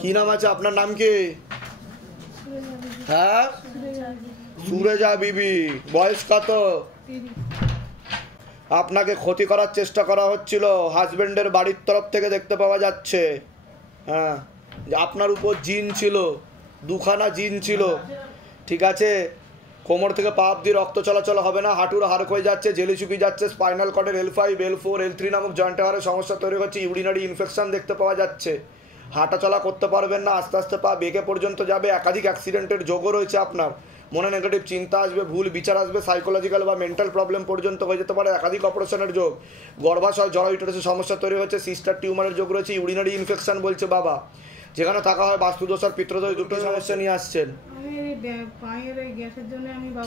কি নাম আছে আপনার? নাম কি? হ্যাঁ, সুরেজা বিবি। বয়স কত? আপনাকে ক্ষতি করার চেষ্টা করা হচ্ছিল হাজবেন্ডের বাড়ির তরফ থেকে, দেখতে পাওয়া যাচ্ছে। হ্যাঁ, আপনার উপর জিন ছিল, দুখানা জিন ছিল। ঠিক আছে, কোমর থেকে পা অব্দি রক্ত চলাচল হবে না, হাঁটুর হাড় হয়ে যাচ্ছে, জেলি শুকিয়ে যাচ্ছে, স্পাইনাল কর্ডের L5, L4, L3 নামক জয়েন্ট হাড়ের সমস্যা তৈরি হচ্ছে, ইউরিনারি ইনফেকশন দেখতে পাওয়া যাচ্ছে, হাঁটা চলা করতে পারবেন না, আস্তে আস্তে পা বেঁকে পর্যন্ত যাবে, একাধিক অ্যাক্সিডেন্টের যোগও রয়েছে আপনার, মনে নেগেটিভ চিন্তা আসবে, ভুল বিচার আসবে, সাইকোলজিক্যাল বা মেন্টাল প্রবলেম পর্যন্ত হয়ে যেতে পারে, একাধিক অপারেশনের যোগ, গর্ভাশয় জরায়ুটের সমস্যা তৈরি হচ্ছে, সিস্টার টিউমারের যোগ রয়েছে, ইউরিনারি ইনফেকশন বলছে বাবা। যেখানে থাকা হয় বাস্তুদোষ আর পিত্রদোষ, দুটো সমস্যা নিয়ে আসছেন।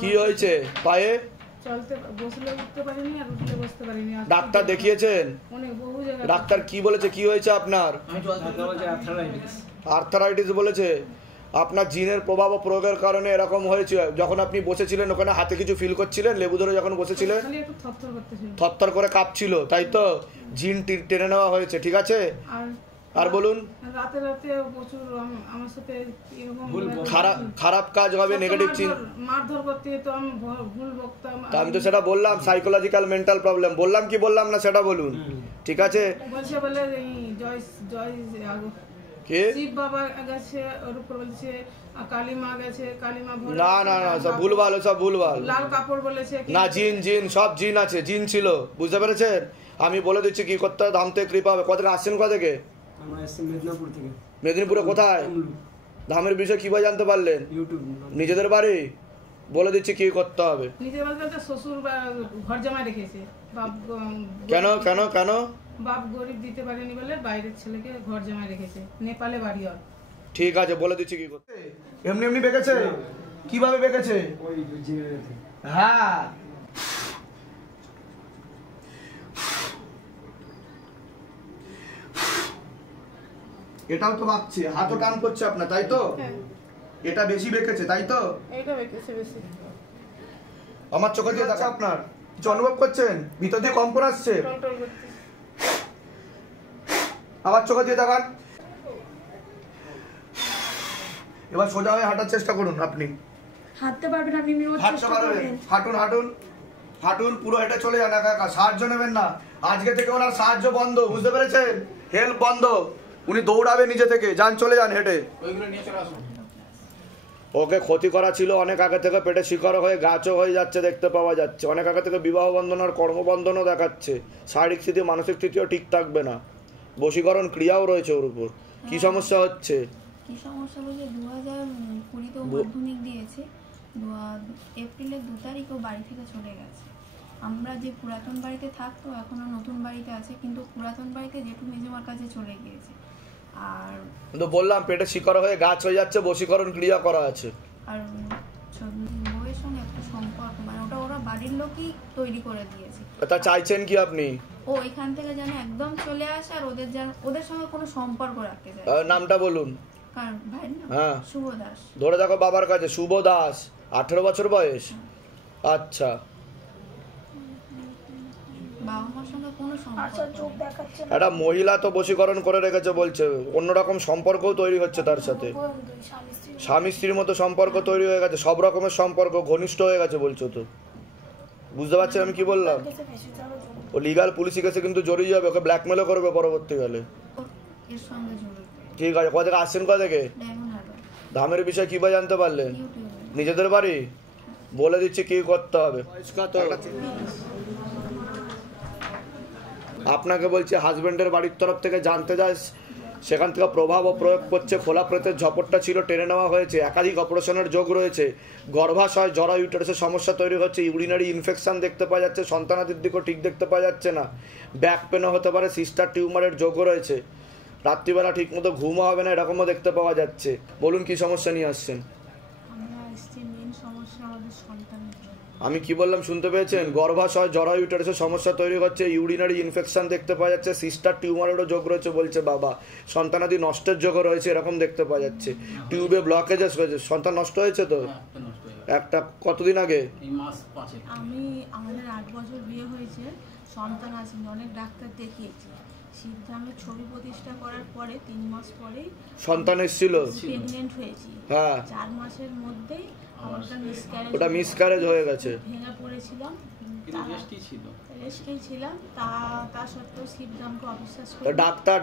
কি হয়েছে পায়ে? ডাক্তার দেখিয়েছেন? ডাক্তার কি বলেছে, কি হয়েছে আপনার? আর্থারাইটিস বলেছে। আপনার জিনের প্রভাব ও প্রয়োগের কারণে এরকম হয়েছে। যখন আপনি বসেছিলেন ওখানে হাতে কিছু ফিল করছিলেন, লেবু ধরে যখন বসেছিলেন থরথর করে কাঁপছিল, তাই তো? জিন টেনে নেওয়া হয়েছে, ঠিক আছে? আর বলুন। রাতে রাতে প্রচুর আমার সাথে এরকম খারাপ কাজ হবে, নেগেটিভ চিন্তা, মারধর করতে, তো আমি ভুল বকতাম। আমি তো সেটা বললাম, সাইকোলজিক্যাল মেন্টাল প্রবলেম বললাম, কি বললাম না সেটা বলুন, ঠিক আছে? বলছে বলে জয় জয় কে? শিব বাবা গেছে, ওর উপর বলছে কালী মা গেছে, কালী মা। না না না, সব ভুলভাল, সব ভুলভাল। লাল কাপড় বলেছে না, জিন জিন সব জিন আছে, জিন ছিল, বুঝতে পেরেছেন? আমি বলে দিচ্ছি কি করতে হবে, ধাম থেকে কৃপা হবে। কোথা থেকে আসছেন? কোথা থেকে? মেদিনীপুর থেকে। মেদিনীপুরে কোথায়? ধামের বিষয়ে কিভাবে জানতে পারলেন? ইউটিউব। নিজেদের বাড়ি? বলে দিচ্ছি কি করতে হবে। নিজের বাড়িতে শ্বশুর ঘর জমা রেখেছে। কেন কেন কেন? বাপ গরিব দিতে পারেনি বলে বাইরের ছেলেকে ঘর জমা রেখেছে, নেপালে বাড়ি ওর। ঠিক আছে, বলে দিচ্ছি কি করতে। এমনি এমনি বেঁকেছে? কিভাবে বেঁকেছে? হ্যাঁ, এটাও তো বাঁকছে, হাতও টান করছে আপনার, তাই তো? এটা বেশি বেঁকেছে, তাই তো? এটা বেঁকেছে বেশি। আমার চোখে দিয়ে দেখা আপনার কিছু অনুভব করছেন? ভিতর দিয়ে কম্পন আসছে? আবার চোখে দিয়ে দেখান। এবার সোজা হয়ে হাঁটার চেষ্টা করুন। আপনি হাঁটতে পারবেন? আপনি হাঁটতে পারবেন? হাঁটুন হাঁটুন হাঁটুন, পুরো হেঁটে চলে যান, একা একা। সাহায্য নেবেন না আজকে থেকে, ওনার সাহায্য বন্ধ, বুঝতে পেরেছেন? হেল্প বন্ধ, উনি দৌড়াবে নিজে থেকে। যান, চলে যান হেঁটে। ওকে ক্ষতি করা ছিল অনেক আগে থেকে, পেটে শিকড় হয়ে গাছও হয়ে যাচ্ছে, দেখতে পাওয়া যাচ্ছে। অনেক আগে থেকে বিবাহ বন্ধন আর কর্মবন্ধনও দেখাচ্ছে। শারীরিক স্থিতি, মানসিক স্থিতিও ঠিক থাকবে না, বশীকরণ ক্রিয়াও রয়েছে ওর উপর। কি সমস্যা হচ্ছে? কি সমস্যা বলছে, 2020-তে মাধ্যমিক দিয়েছে, এপ্রিলের 2 তারিখ ও বাড়ি থেকে চলে গেছে। আমরা যে পুরাতন বাড়িতে থাকতো এখনো নতুন বাড়িতে আছে, কিন্তু পুরাতন বাড়িতে জেঠু মেজমার কাছে চলে গিয়েছে। আর তো বললাম পেটে শিকড় হয়ে গাছ হয়ে যাচ্ছে, বশীকরণ ক্রিয়া করা আছে। আর বউয়ের সঙ্গে একটা সম্পর্ক, মানে ওটা ওরা বাড়ির লোকই তৈরি করে দিয়েছে। তা চাইছেন কি আপনি? ও এখান থেকে যেন একদম চলে আসে, আর ওদের সঙ্গে কোনো সম্পর্ক রাখতে চায়। নামটা বলুন। কার ভাই না? হ্যাঁ, শুভ দাস। ধরে দেখো বাবার কাছে। শুভ দাস, 18 বছর বয়স। আচ্ছা, বাবা মার সঙ্গে কোনো সম্পর্ক। একটা মহিলা তো বশীকরণ করে রেখেছে বলছে, অন্যরকম সম্পর্কও তৈরি হচ্ছে তার সাথে, স্বামী স্ত্রীর মতো সম্পর্ক তৈরি হয়ে গেছে, সব রকমের সম্পর্ক ঘনিষ্ঠ হয়ে গেছে বলছো তো। বুঝতে পারছেন আমি কি বললাম? ও লিগাল পুলিশি কেসে কিন্তু জড়িয়ে যাবে, ওকে ব্ল্যাকমেলও করবে পরবর্তীকালে। ঠিক আছে, কোথা থেকে আসছেন? কোথা থেকে? ধামের বিষয়ে কিভাবে জানতে পারলেন? নিজেদের বাড়ি? বলে দিচ্ছি কি করতে হবে। আপনাকে বলছি হাজবেন্ডের বাড়ির তরফ থেকে জানতে যাস, সেখান থেকে প্রভাব ও প্রয়োগ করছে। খোলা প্রেতের ঝপটটা ছিল, টেনে নেওয়া হয়েছে, একাধিক অপারেশনের যোগ রয়েছে, গর্ভাশয় জরায়ুটের সমস্যা তৈরি হচ্ছে, ইউরিনারি ইনফেকশন দেখতে পাওয়া যাচ্ছে, সন্তানাদির দিকেও ঠিক দেখতে পাওয়া যাচ্ছে না, ব্যাক পেনও হতে পারে, সিস্টার টিউমারের যোগও রয়েছে, রাত্রিবেলা ঠিক মতো ঘুমও হবে না, এরকমও দেখতে পাওয়া যাচ্ছে। বলুন কি সমস্যা নিয়ে আসছেন? আমি কি বললাম শুনতে পেয়েছেন? গর্ভাশয় জরায়ুটের সমস্যা তৈরি হচ্ছে, ইউরিনারি ইনফেকশন দেখতে পাওয়া যাচ্ছে, সিস্টার টিউমারেরও যোগ রয়েছে বলছে বাবা, সন্তানাদি নষ্টের যোগও রয়েছে, এরকম দেখতে পাওয়া যাচ্ছে, টিউবে ব্লকেজেস হয়েছে। সন্তান নষ্ট হয়েছে তো একটা, কতদিন আগে? আমাদের 8 বছর বিয়ে হয়েছে, সন্তান আসেনি, অনেক ডাক্তার দেখিয়েছি, শিবধামের ছবি প্রতিষ্ঠা করার পরে 3 মাস পরেই সন্তান এসেছিল? প্রেগনেন্ট হয়েছি। হ্যাঁ, 4 মাসের মধ্যেই ওটা মিসক্যারেজ হয়ে গেছে। ভেঙে পড়েছিলাম, রেস্টেই ছিলাম। তা সত্ত্বেও শিবধামকে অবিশ্বাস তো করি।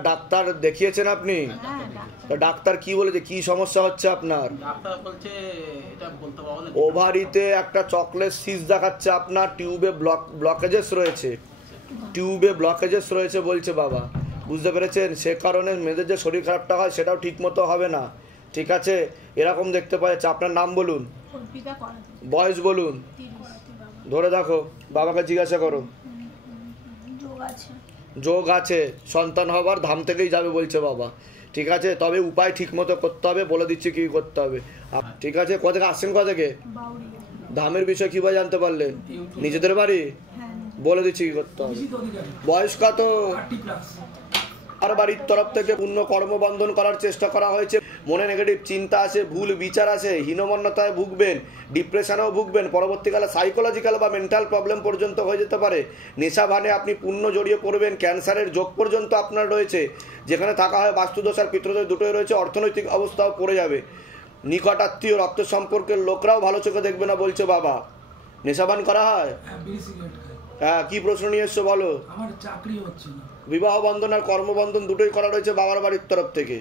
ডাক্তার দেখিয়েছেন আপনি? হ্যাঁ, তো ডাক্তার কি বলেছে, কি সমস্যা হচ্ছে আপনার? ডাক্তার বলছে এটা বলতে পারবো না। ওভারিতে একটা চকলেট সিস দেখাচ্ছে আপনার, টিউবে ব্লকেজেস রয়েছে, টিউবে ব্লকেজেস রয়েছে বলছে বাবা, বুঝতে পেরেছেন? সে কারণে মেয়েদের যে শরীর খারাপটা হয় সেটাও ঠিক মতো হবে না, ঠিক আছে? এরকম দেখতে পাওয়া যাচ্ছে। আপনার নাম বলুন, অর্পিতা করাতে। বয়স বলুন, 30। ধরে দেখো, বাবাকে জিজ্ঞাসা করো। যোগ আছে, যোগ আছে, সন্তান হবার ধাম থেকেই যাবে বলছে বাবা, ঠিক আছে? তবে উপায় ঠিক মতো করতে হবে, বলে দিচ্ছি কি করতে হবে, ঠিক আছে? কোথা থেকে আসছেন, কোথা থেকে? বাউরিয়া। ধামের বিষয়ে কীভাবে জানতে পারলেন? নিজেদের বাড়ি? হ্যাঁ, বলে দিচ্ছি কি করতে হবে। বিজিত অধিকারী বয়স কত? 30+। আর বাড়ির তরফ থেকে পূর্ণ কর্মবন্ধন করার চেষ্টা করা হয়েছে। মনে নেগেটিভ চিন্তা আছে, ভুল বিচার আছে, হীনমন্যতায় ভুগবেন, ডিপ্রেশনেও ভুগবেন, পরবর্তীকালে সাইকোলজিক্যাল বা মেন্টাল প্রবলেম পর্যন্ত হয়ে যেতে পারে। নেশা ভানে আপনি পূর্ণ জড়িয়ে পড়বেন, ক্যান্সারের যোগ পর্যন্ত আপনার রয়েছে। যেখানে থাকা হয় বাস্তুদোষ আর পিতৃদোষ দুটোই রয়েছে, অর্থনৈতিক অবস্থাও পড়ে যাবে। নিকট আত্মীয় রক্ত সম্পর্কের লোকরাও ভালো চোখে দেখবে না বলছে বাবা। নেশাবান করা হয়? হ্যাঁ, বিড়ি সিগারেট খাই। হ্যাঁ, কি প্রশ্ন নিয়ে এসছো বলো? আমার চাকরি হচ্ছে না। বিবাহ বন্ধন আর কর্মবন্ধন দুটোই করা রয়েছে বাবার বাড়ির তরফ থেকে,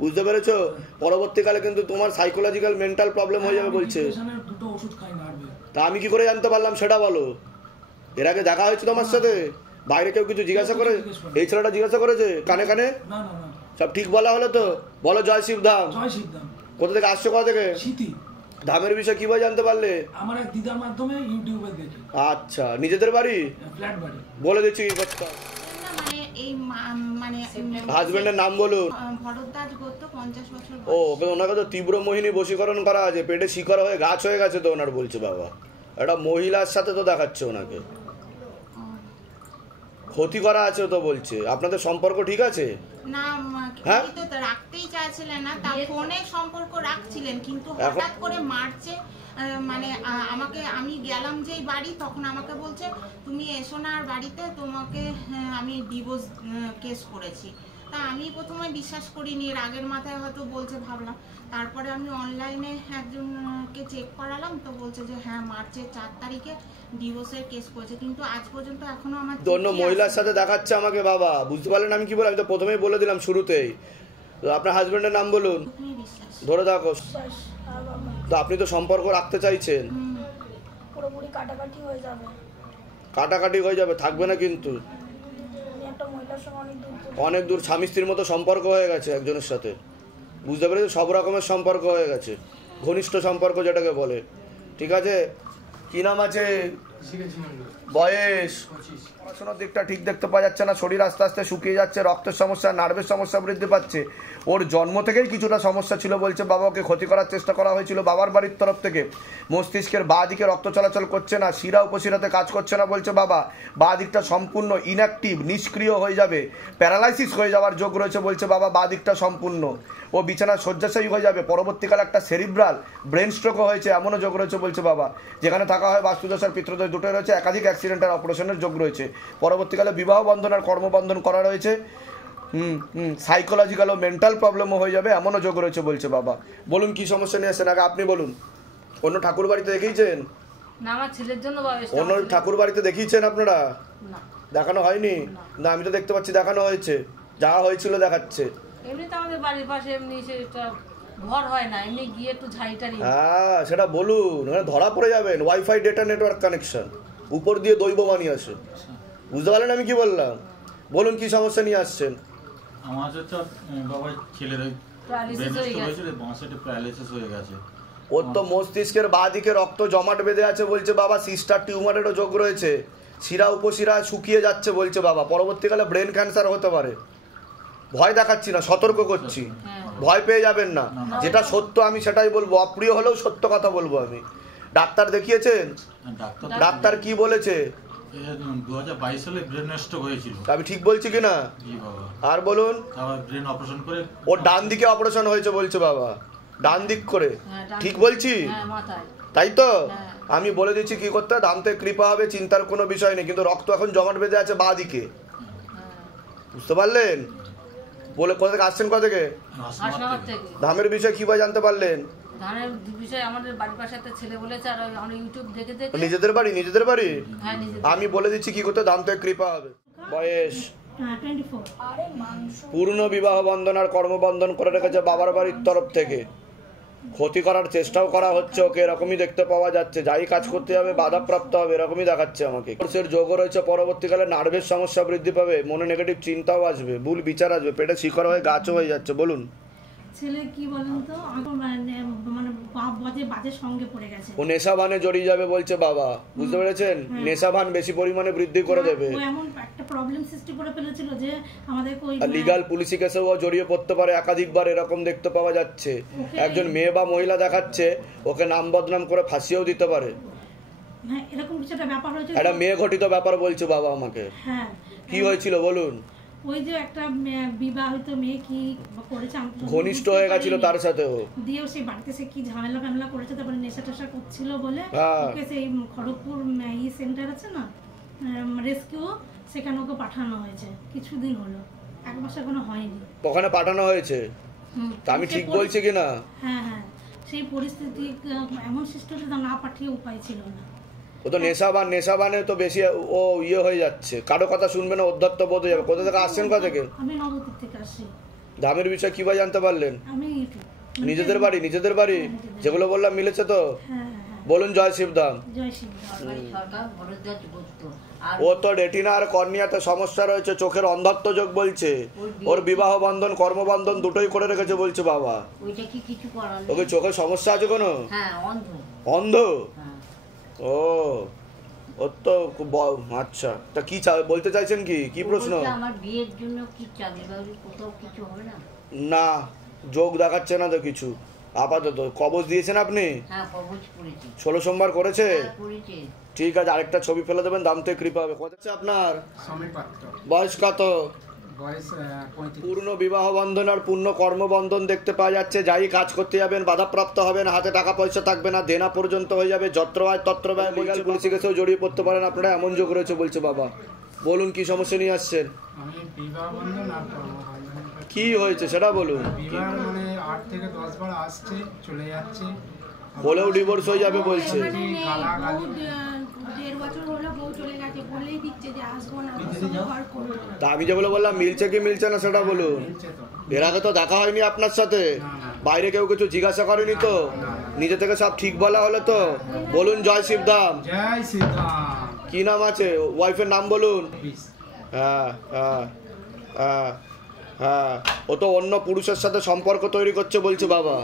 বুঝতে পেরেছো? পরবর্তীকালে কিন্তু তোমার সাইকোলজিক্যাল মেন্টাল প্রবলেম হয়ে যাবে বলছে। ডিপ্রেশনের 2টো ওষুধ খাই নার্ভে। তা আমি কি করে জানতে পারলাম সেটা বলো? এর আগে দেখা হয়েছে তোমার সাথে? বাইরে কেউ কিছু জিজ্ঞাসা করে? এই ছেলেটা জিজ্ঞাসা করেছে কানে কানে? না না না, সব ঠিক বলা হলো তো? বলো জয় শিবধাম। জয় শিবধাম। কোথা থেকে আসছো, কোথা থেকে? স্মৃতি। ধামের বিষয়ে কিভাবে জানতে পারলে? আমার এক দিদার মাধ্যমে ইউটিউবে দেখি। আচ্ছা, নিজেদের বাড়ি? ফ্ল্যাট বাড়ি। বলে দিচ্ছি কি করতে হবে। মানে এই মানে হাজবেন্ডের নাম বলুন। ভরদ্বাজ গোত্র, 50 বছর ও, বয়স। ওনাকে তো তীব্র মোহিনী বশীকরণ করা আছে, পেটে শিকড় হয়ে গাছ হয়ে গেছে তো ওনার, বলছে বাবা। একটা মহিলার সাথে তো দেখাচ্ছে ওনাকে, ক্ষতি করা আছে তো বলছে। আপনাদের সম্পর্ক ঠিক আছে? না, হ্যাঁ? উনি তো রাখতেই চাইছিলেন না, তা ফোনে সম্পর্ক রাখছিলেন, কিন্তু এখন- হঠাৎ করে মার্চে মানে আমাকে, আমি গেলাম যেই বাড়ি, তখন আমাকে বলছে তুমি এসো না আর বাড়িতে, তোমাকে আমি ডিভোর্স কেস করেছি। তা আমি প্রথমে বিশ্বাস করিনি, রাগের মাথায় হয়তো বলছে ভাবলাম। তারপরে আমি অনলাইনে একজনকে চেক করালাম, তো বলছে যে হ্যাঁ মার্চের 4 তারিখে ডিভোর্সের কেস করেছে, কিন্তু আজ পর্যন্ত এখনো আমার অন্য চিঠি মহিলার আসেনি। সাথে দেখাচ্ছে আমাকে বাবা, বুঝতে পারলেন আমি কি বলি? আমি তো প্রথমেই বলে দিলাম শুরুতেই। তো আপনার হাজবেন্ডের নাম বলুন। তুমি বিশ্বাস ধরে দেখো, তো আপনি তো সম্পর্ক রাখতে চাইছেন, পুরোপুরি কাটাকাটি হয়ে যাবে। কাটাকাটি হয়ে যাবে, থাকবে না কিন্তু। আমি একটা মহিলার সঙ্গে অনেক দূর অনেক দূর স্বামী স্ত্রীর মতো সম্পর্ক হয়ে গেছে একজনের সাথে, বুঝতে পেরেছি? সব রকমের সম্পর্ক হয়ে গেছে, ঘনিষ্ঠ সম্পর্ক যেটাকে বলে, ঠিক আছে? কি নাম আছে? বয়স? পড়াশোনার দিকটা ঠিক দেখতে পাওয়া যাচ্ছে না, শরীর আস্তে আস্তে শুকিয়ে যাচ্ছে, রক্তের সমস্যা, নার্ভের সমস্যা বৃদ্ধি পাচ্ছে। ওর জন্ম থেকেই কিছুটা সমস্যা ছিল বলছে বাবা, ওকে ক্ষতি করার চেষ্টা করা হয়েছিল বাবার বাড়ির তরফ থেকে। মস্তিষ্কের বাঁ দিকে রক্ত চলাচল করছে না, শিরা উপশিরাতে কাজ করছে না বলছে বাবা, বাঁ দিকটা সম্পূর্ণ ইনঅ্যাক্টিভ, নিষ্ক্রিয় হয়ে যাবে, প্যারালাইসিস হয়ে যাওয়ার যোগ রয়েছে বলছে বাবা, বাঁ দিকটা সম্পূর্ণ। ও বিছানায় শয্যাশায়ী হয়ে যাবে, পরবর্তীকালে একটা সেরিব্রাল ব্রেন স্ট্রোকও হয়েছে, এমনও যোগ রয়েছে বলছে বাবা। যেখানে থাকা হয় বাস্তুদোষ আর পিতৃদোষ দুটোই রয়েছে, একাধিক অ্যাক্সিডেন্ট আর অপারেশনের যোগ রয়েছে। পরবর্তীকালে বিবাহ বন্ধন আর কর্মবন্ধন করা রয়েছে। সাইকোলজিক্যাল ও মেন্টাল প্রবলেমও হয়ে যাবে, এমনও যোগ রয়েছে বলছে বাবা। বলুন কি সমস্যা নিয়ে আসেন, আগে আপনি বলুন। অন্য ঠাকুর বাড়িতে দেখিয়েছেন? না, আমার ছেলের জন্য বয়সটা। অন্য ঠাকুর বাড়িতে দেখিয়েছেন আপনারা? না, দেখানো হয়নি? না, আমি তো দেখতে পাচ্ছি দেখানো হয়েছে, যা হয়েছিল দেখাচ্ছে। এমনি তো আমাদের বাড়ির পাশে এমনি সেটা ঘর হয় না, এমনি গিয়ে একটু ঝাড়িটারি। হ্যাঁ, সেটা বলুন, ওখানে ধরা পড়ে যাবেন। ওয়াইফাই ডেটা নেটওয়ার্ক কানেকশন, উপর দিয়ে দৈব বাণী আসে, বুঝতে পারলেন আমি কি বললাম? বলুন কি সমস্যা নিয়ে আসছেন। আমার হচ্ছে বাবার ছেলের প্যারালাইসিস হয়ে গেছে। হয়েছিল, বাঁশাটে প্যারালাইসিস হয়ে গেছে। ওর তো মস্তিষ্কের বাঁ দিকে রক্ত জমাট বেঁধে আছে বলছে বাবা, সিস্টার টিউমারেরও যোগ রয়েছে, শিরা উপশিরা শুকিয়ে যাচ্ছে বলছে বাবা, পরবর্তীকালে ব্রেন ক্যান্সার হতে পারে। ভয় দেখাচ্ছি না, সতর্ক করছি, ভয় পেয়ে যাবেন না। যেটা সত্য আমি সেটাই বলবো, অপ্রিয় হলেও সত্য কথা বলবো আমি। ডাক্তার দেখিয়েছেন? ডাক্তার কি বলেছে? 2022 সালে ব্রেন স্ট্রোক হয়েছিল। আমি ঠিক বলছি কিনা? জি বাবা। আর বলুন। তারপর ব্রেন অপারেশন করে ওর ডান দিকে অপারেশন হয়েছে বলছে বাবা, ডান দিক করে, ঠিক বলছি? তাই তো? আমি বলে দিচ্ছি কি করতে, ধাম থেকে কৃপা হবে, চিন্তার কোনো বিষয় নেই, কিন্তু রক্ত এখন জমাট বেঁধে আছে বাঁ দিকে, বুঝতে পারলেন? বলে কোথা থেকে আসছেন, কোথা থেকে? হাসনাবাদ থেকে। ধামের বিষয়ে কিভাবে জানতে পারলেন? ধানের বিষয়ে আমাদের বাড়ির পাশে একটা ছেলে বলেছে, আর আমরা ইউটিউব দেখে দেখে। নিজেদের বাড়ি? নিজেদের বাড়ি? হ্যাঁ, নিজেদের। আমি বলে দিচ্ছি কি করতে, ধাম থেকে কৃপা হবে। বয়স 24। আরে মাংস পূর্ণ বিবাহ বন্ধন আর কর্মবন্ধন করে রেখেছে বাবার বাড়ির তরফ থেকে। ক্ষতি করার চেষ্টাও করা হচ্ছে ওকে, এরকমই দেখতে পাওয়া যাচ্ছে। যাই কাজ করতে যাবে বাধাপ্রাপ্ত হবে, এরকমই দেখাচ্ছে আমাকে। কোর্সের যোগও রয়েছে, পরবর্তীকালে নার্ভের সমস্যা বৃদ্ধি পাবে, মনে নেগেটিভ চিন্তাও আসবে, ভুল বিচার আসবে, পেটে শিকড় হয়ে গাছও হয়ে যাচ্ছে। বলুন। ছেলে কি বলেন তো, মানে বাজে সঙ্গে পড়ে গেছে। ও নেশাভানে জড়িয়ে যাবে বলছে বাবা, বুঝতে পেরেছেন? নেশাভান বেশি পরিমাণে বৃদ্ধি করে দেবে। ও এমন একটা প্রবলেম সৃষ্টি করে ফেলেছিল যে আমাদের আর লিগাল পুলিশি কেসেও জড়িয়ে পড়তে পারে একাধিকবার, এরকম দেখতে পাওয়া যাচ্ছে। একজন মেয়ে বা মহিলা দেখাচ্ছে, ওকে নাম বদনাম করে ফাঁসিয়েও দিতে পারে। হ্যাঁ, এরকম কিছু একটা ব্যাপার হয়েছে। একটা মেয়ে ঘটিত ব্যাপার বলছে বাবা আমাকে। হ্যাঁ, কি হয়েছিল বলুন? ওই যে একটা বিবাহিত মেয়ে কি করেছে, ঘনিষ্ঠ হয়ে গেছিল তার সাথেও, দিয়েও সেই বাড়িতে সে কি ঝামেলা ফ্যামেলা করেছে, তারপরে নেশা টেশা করছিল বলে ওকে সেই খড়গপুর ই সেন্টার আছে না, রেস্কিউ, সেখানে ওকে পাঠানো হয়েছে। কিছুদিন হলো, 1 মাস এখনো হয়নি। ওখানে পাঠানো হয়েছে? তা আমি ঠিক বলছি কিনা? হ্যাঁ হ্যাঁ, সেই পরিস্থিতি এমন সৃষ্টি হচ্ছে, না পাঠিয়ে উপায় ছিল না। ও তো নেশাবানে তো বেশি ও ইয়ে হয়ে যাচ্ছে, কারো কথা শুনবে না, অধ্যত্ত বোধ হয়ে যাবে। কোথা থেকে আসছেন, কোথা থেকে? আমি নবদ্বীপ থেকে আসছি। দামের বিষয়ে কিভাবে জানতে পারলেন? আমি ইউটিউব। নিজেদের বাড়ি? নিজেদের বাড়ি যেগুলো বললাম মিলেছে তো? হ্যাঁ হ্যাঁ, বলুন জয় শিবধাম। জয় শিব। সরকার ভরদ্বাজ গোস্ত। আর ও তো রেটিনা আর কর্নিয়াতে সমস্যা রয়েছে, চোখের অন্ধত্ব যোগ বলছে। ওর বিবাহ বন্ধন কর্মবন্ধন দুটোই করে রেখেছে বলছে বাবা। ওইটা কি কিছু করার নেই? ওকে চোখের সমস্যা আছে কোনো? হ্যাঁ, অন্ধ। অন্ধ? হ্যাঁ। ও, ওর তো আচ্ছা, তা কি বলতে চাইছেন, কি প্রশ্ন? ও বলছে, আমার বিয়ের জন্য কি চাকরি বাকরি কোথাও কিছু হবে না? না, যোগ দেখাচ্ছে না তো কিছু আপাতত। কবজ দিয়েছেন আপনি? হ্যাঁ, কবজ করেছি। 16 সোমবার করেছে? হ্যাঁ, করেছি। ঠিক আছে, আরেকটা ছবি ফেলে দেবেন, দাম থেকে কৃপা হবে। কত আছে আপনার? সমীর পাত্র, বয়স কত? বয়স 35। পূর্ণ বিবাহ বন্ধন আর পূর্ণ কর্মবন্ধন দেখতে পাওয়া যাচ্ছে। যাই কাজ করতে যাবেন বাধাপ্রাপ্ত হবেন, হাতে টাকা পয়সা থাকবে না, দেনা পর্যন্ত হয়ে যাবে, যত্র হয় তত্র ব্যয়, লিগাল পুলিশি কেসেও জড়িয়ে পড়তে পারেন আপনারা, এমন যোগ রয়েছে বলছে বাবা। বলুন কি সমস্যা নিয়ে আসছেন? আমি বিবাহ বন্ধন আর কর্মবন্ধন। কি হয়েছে সেটা বলুন। বিবাহ মানে 8 থেকে 10 বার আসছে, চলে যাচ্ছে, বলেও ডিভোর্স হয়ে যাবে বলছে। গালাগালি। 1.5 বছর হলো বউ চলে গেছে, বলেই দিচ্ছে যে আসবো না, ঘর করবো। তা আমি যেগুলো বললাম মিলছে কি মিলছে না সেটা বলুন। মিলছে তো? এর আগে তো দেখা হয়নি আপনার সাথে, বাইরে কেউ কিছু জিজ্ঞাসা করেনি তো, নিজে থেকে সব ঠিক বলা হলো তো? বলুন জয় শিবধাম। জয় শ্রীরাম। কি নাম আছে ওয়াইফের নাম বলুন? হ্যাঁ হ্যাঁ হ্যাঁ হ্যাঁ, ও তো অন্য পুরুষের সাথে সম্পর্ক তৈরি করছে বলছে বাবা,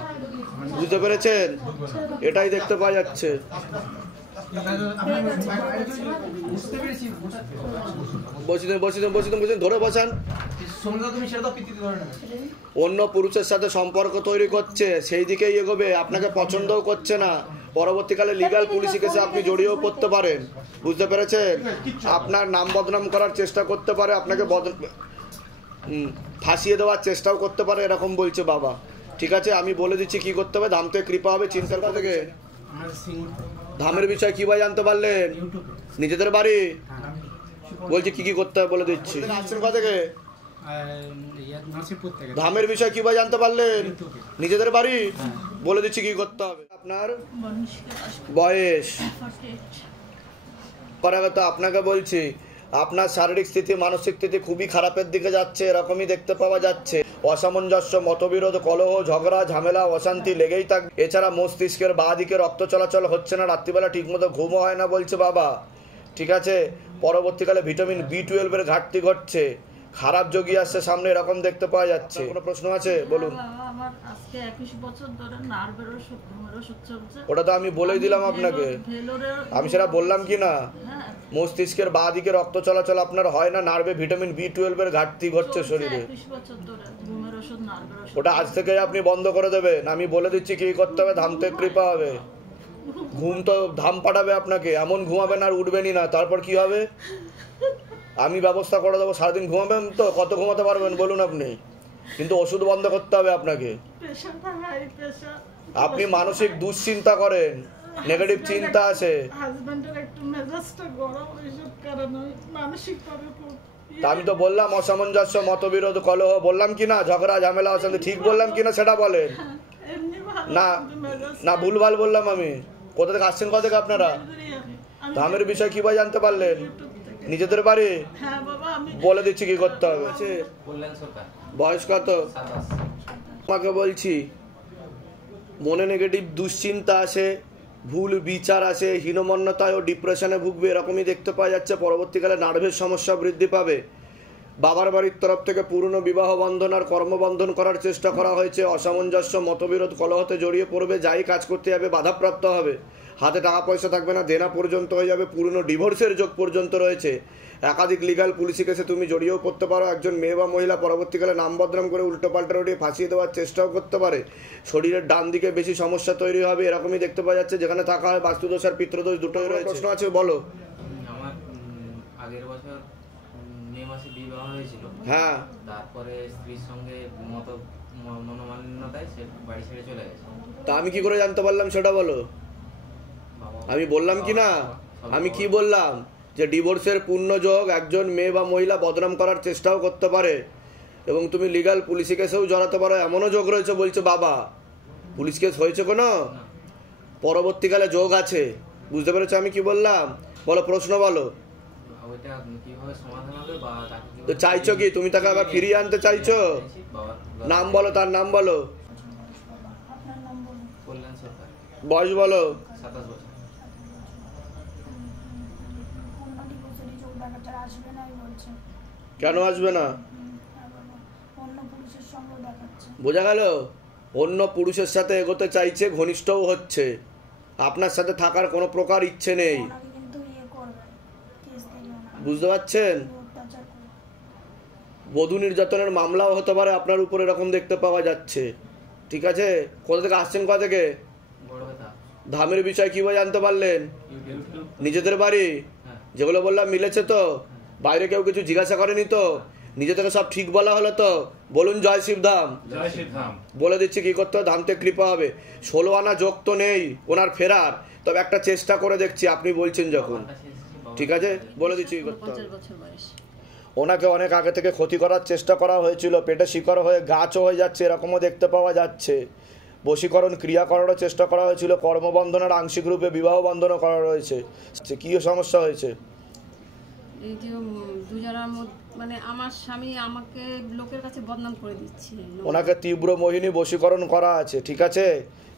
বুঝতে পেরেছেন? এটাই দেখতে পাওয়া যাচ্ছে। বসিতেন ধরে বসান। অন্য পুরুষের সাথে সম্পর্ক তৈরি করছে, সেই দিকেই এগোবে, আপনাকে পছন্দও করছে না, পরবর্তীকালে লিগাল পুলিশি কেসে আপনি জড়িয়েও পড়তে পারেন, বুঝতে পেরেছেন? আপনার নাম বদনাম করার চেষ্টা করতে পারে, আপনাকে ফাঁসিয়ে দেওয়ার চেষ্টাও করতে পারে, এরকম বলছে বাবা। ঠিক আছে, আমি বলে দিচ্ছি কি করতে হবে, ধাম থেকে কৃপা হবে। চিন্তার কথা থেকে ধামের বিষয়ে কি ভাই জানতে পারলেন? নিজেদের বাড়ি? বলছি কি করতে হবে বলে দিচ্ছি। আসছেন কোথা থেকে? নরসিংপুর থেকে। ধামের বিষয়ে কি ভাই জানতে পারলেন? নিজেদের বাড়ি? বলে দিচ্ছি কি করতে হবে। আপনার বয়স? পরাগত আপনাকে বলছি, আপনার শারীরিক স্থিতি মানসিক স্থিতি খুবই খারাপের দিকে যাচ্ছে, এরকমই দেখতে পাওয়া যাচ্ছে। অসামঞ্জস্য, মতবিরোধ, কলহ, ঝগড়া, ঝামেলা, অশান্তি লেগেই থাকবে। এছাড়া মস্তিষ্কের বাঁ দিকে রক্ত চলাচল হচ্ছে না, রাত্রিবেলা ঠিকমতো ঘুমও হয় না বলছে বাবা। ঠিক আছে, পরবর্তীকালে ভিটামিন B12 এর ঘাটতি ঘটছে, খারাপ যোগী আসছে সামনে, এরকম দেখতে পাওয়া যাচ্ছে। কোনো প্রশ্ন আছে বলুন। আমার আজকে 21 বছর ধরে নার্ভের ওষুধ চলছে। ওটা তো আমি বলেই দিলাম আপনাকে, আমি সেটা বললাম কি না? মস্তিষ্কের বাঁ দিকে রক্ত চলাচল আপনার হয় না, নার্ভে ভিটামিন B12 এর ঘাটতি ঘটছে শরীরে। 21 বছর ধরে ঘুমের ওষুধ, নার্ভের ওষুধ। ওটা আজ থেকে আপনি বন্ধ করে দেবেন, আমি বলে দিচ্ছি কি করতে হবে, ধাম থেকে কৃপা হবে। ঘুম তো ধাম পাঠাবে আপনাকে, এমন ঘুমাবেন আর উঠবেনই না, তারপর কি হবে? আমি ব্যবস্থা করে দেবো, সারাদিন ঘুমাবেন তো? কত ঘুমাতে পারবেন বলুন আপনি? কিন্তু ওষুধ বন্ধ করতে হবে আপনাকে। আপনি মানসিক দুশ্চিন্তা করেন, নেগেটিভ চিন্তা আছে। হাজবেন্ডের একটু মেজাজটা গরম, ওইসব কারণে মানসিক ভাবে খুব তা আমি তো বললাম অসামঞ্জস্য, মতবিরোধ, কলহ, বললাম কি না, ঝগড়া ঝামেলা অশান্তি, ঠিক বললাম কি না সেটা বলেন। এমনি ভালো না কিন্তু মেজাজ না ভুলভাল বললাম আমি? কোথা থেকে আসছেন, কোথা থেকে আপনারা? আমি ধামের বিষয় কিভাবে জানতে পারলেন? নিজেদের বাড়ি? হ্যাঁ বাবা আমি বলে দিচ্ছি কি করতে হবে। বয়স কত? আমাকে বলছি মনে নেগেটিভ দুশ্চিন্তা আসে, ভুল বিচার আসে, হীনমন্যতায় ও ডিপ্রেশনে ভুগবে, এরকমই দেখতে পাওয়া যাচ্ছে। পরবর্তীকালে নার্ভের সমস্যা বৃদ্ধি পাবে। বাবার বাড়ির তরফ থেকে পুরনো বিবাহ বন্ধন আর কর্মবন্ধন করার চেষ্টা করা হয়েছে। অসামঞ্জস্য, মতবিরোধ, কলহতে জড়িয়ে পড়বে, যাই কাজ করতে যাবে বাধাপ্রাপ্ত হবে, হাতে টাকা পয়সা থাকবে না, দেনা পর্যন্ত হয়ে যাবে, পুরনো ডিভোর্সের যোগ পর্যন্ত রয়েছে। একাধিক লিগাল পুলিশি কেসে তুমি জড়িয়েও পড়তে পারো। একজন মেয়ে বা মহিলা পরবর্তীকালে নাম বদনাম করে উল্টো পাল্টা উঠিয়ে ফাঁসিয়ে দেওয়ার চেষ্টাও করতে পারে। শরীরের ডান দিকে বেশি সমস্যা তৈরি হবে, এরকমই দেখতে পাওয়া যাচ্ছে। যেখানে থাকা হয় বাস্তুদোষ আর পিতৃদোষ দুটোই রয়েছে। প্রশ্ন আছে বলো। আমার আগের বছর মে মাসে বিবাহ হয়েছিল। হ্যাঁ, তারপরে স্ত্রীর সঙ্গে মনোমালিন্যতায় সে বাড়ি ছেড়ে চলে গেছে। তা আমি কি করে জানতে পারলাম সেটা বলো। আমি বললাম কি না, আমি কি বললাম যে ডিভোর্সের পূর্ণ যোগ, একজন মেয়ে বা মহিলা বদনাম করার চেষ্টাও করতে পারে এবং তুমি লিগাল পুলিশি কেসেও জড়াতে পারো, এমনও যোগ রয়েছে বলছে বাবা। পুলিশ কেস হয়েছে কোনো? পরবর্তীকালে যোগ আছে, বুঝতে পেরেছো আমি কি বললাম? বলো, প্রশ্ন বলো। ওইটা কিভাবে সমাধান হবে বা তো চাইছো কি তুমি তাকে আবার ফিরিয়ে আনতে চাইছো? নাম বলো, তার নাম বলো। কল্যাণ সরকার। বয়স বলো। 27 বছর। কেন আসবে না? বোঝা গেল, অন্য পুরুষের সাথে এগোতে চাইছে, ঘনিষ্ঠও হচ্ছে, আপনার সাথে থাকার কোনো প্রকার ইচ্ছে নেই, বুঝতে পারছেন? বধূ নির্যাতনের মামলাও হতে পারে আপনার উপর, এরকম দেখতে পাওয়া যাচ্ছে। ঠিক আছে, কোথা থেকে আসছেন, কোথা থেকে? ধামের বিষয় কিভাবে জানতে পারলেন? নিজেদের বাড়ি? যেগুলো বললাম মিলেছে তো? বাইরে কেউ কিছু জিজ্ঞাসা করেনি তো? নিজে থেকে সব ঠিক বলা হলো তো? বলুন জয় শিবধাম। বলে দিচ্ছি কি করতে হবে, ধামতে কৃপা হবে। 16 আনা যোগ তো নেই ওনার ফেরার, তবে একটা চেষ্টা করে দেখছি, আপনি বলছেন যখন। ঠিক আছে, বলে দিচ্ছি কি করতে হবে। ওনাকে অনেক আগে থেকে ক্ষতি করার চেষ্টা করা হয়েছিল, পেটে শিকড় হয়ে গাছও হয়ে যাচ্ছে, এরকমও দেখতে পাওয়া যাচ্ছে। বশীকরণ ক্রিয়া করারও চেষ্টা করা হয়েছিল, কর্মবন্ধনের আংশিক রূপে বিবাহ বন্ধনও করা রয়েছে। কী সমস্যা হয়েছে? এই যে দুজনের মধ্যে মানে আমার স্বামী আমাকে লোকের কাছে বদনাম করে দিচ্ছে। ওনাকে তীব্র মোহিনী বশীকরণ করা আছে, ঠিক আছে,